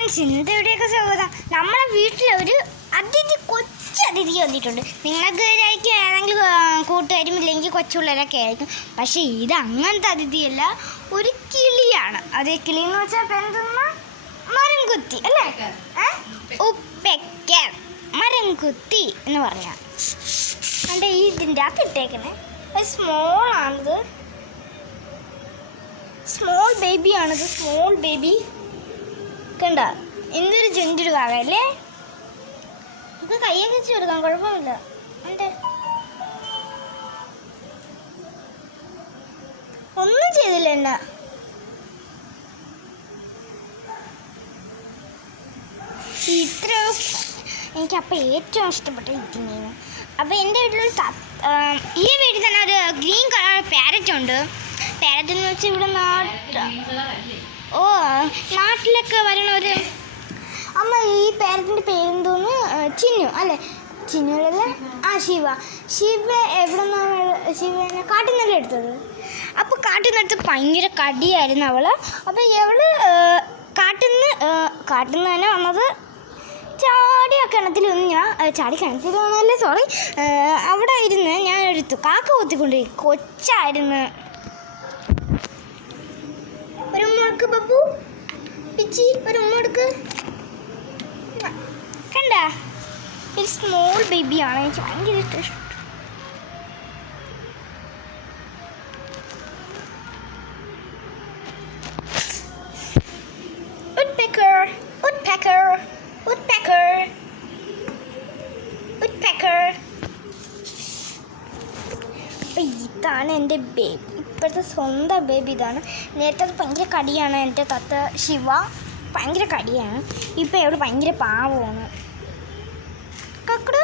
Friends, ഇന്നത്തെ ഇവിടെയൊക്കെ സ്വാഗതം. നമ്മളെ വീട്ടിലൊരു അതിഥി, കൊച്ചതിഥി വന്നിട്ടുണ്ട്. നിങ്ങൾക്ക് ആയിരിക്കും ഏതെങ്കിലും കൂട്ടുകാരും ഇല്ലെങ്കിൽ കൊച്ചുപിള്ളേരൊക്കെ ആയിരിക്കും. പക്ഷേ ഇത് അങ്ങനത്തെ അതിഥിയല്ല, ഒരു കിളിയാണ്. അതേ കിളി എന്ന് വെച്ചാൽ എന്തെന്നാ, മരം കുത്തി അല്ലേ? ഉപ്പെക്കർ, മരം കുത്തി എന്ന് പറയാം. എൻ്റെ ഇതിൻ്റെ അകത്ത് ഇട്ടേക്കണേ സ്മോളാണിത്, സ്മോൾ ബേബിയാണിത്, സ്മോൾ ബേബി. കണ്ട എന്തൊരു ജെൻറ്റൊരു കാവല്ലേ. നമുക്ക് കയ്യൊക്കെ വെച്ച് കൊടുക്കാം, കുഴപ്പമില്ല. എൻ്റെ ഒന്നും ചെയ്തില്ല എന്നെ. ഇത്ര എനിക്കപ്പോൾ ഏറ്റവും ഇഷ്ടപ്പെട്ട ഇതിനെയാണ്. അപ്പോൾ എൻ്റെ വീട്ടിലൊരു ഈ വീട്ടിൽ തന്നെ ഒരു ഗ്രീൻ കളർ പാരറ്റ് ഉണ്ട്. പാരറ്റ് എന്ന് വെച്ചാൽ ഇവിടെ നാട്ടിലൊക്കെ വരണ ഒരു അമ്മ. ഈ പാരറ്റിൻ്റെ പേരെന്തോന്ന്, ചിന്നു അല്ലേ? ചിന്നുവല്ലേ? ശിവ എവിടെ നിന്നാണ് ശിവനെ കാട്ടിൽ നിന്നല്ലേ എടുത്തത്? അപ്പോൾ കാട്ടിൽ നിന്നെടുത്ത് ഭയങ്കര കടിയായിരുന്നു അവൾ. അപ്പോൾ അവൾ കാട്ടിൽ നിന്ന് തന്നെ വന്നത് ചാടി ആ കിണത്തിൽ ഒന്ന് കിണത്തിൽ വന്നല്ലേ, സോറി, അവിടെ ഇരുന്ന് ഞാൻ എടുത്തു. കാക്ക കൊത്തിക്കൊണ്ടുപോയി, കൊച്ചായിരുന്നു. ഒരു ഉമ്മക്ക് ബബു പിച്ചി, ഒരു ഉമ്മക്ക് കണ്ട. ഒരു സ്മോൾ ബേബിയാണ്, എനിക്ക് ഭയങ്കര ഇഷ്ടം. woodpecker woodpecker woodpecker woodpecker. അപ്പം ഇതാണ് എൻ്റെ ബേബി, ഇപ്പോഴത്തെ സ്വന്തം ബേബി ഇതാണ്. നേരത്തെ അത് ഭയങ്കര കടിയാണ്, എൻ്റെ തത്ത ശിവ ഭയങ്കര കടിയാണ്. ഇപ്പം എവിടെ ഭയങ്കര പാവമാണ്. കക്കട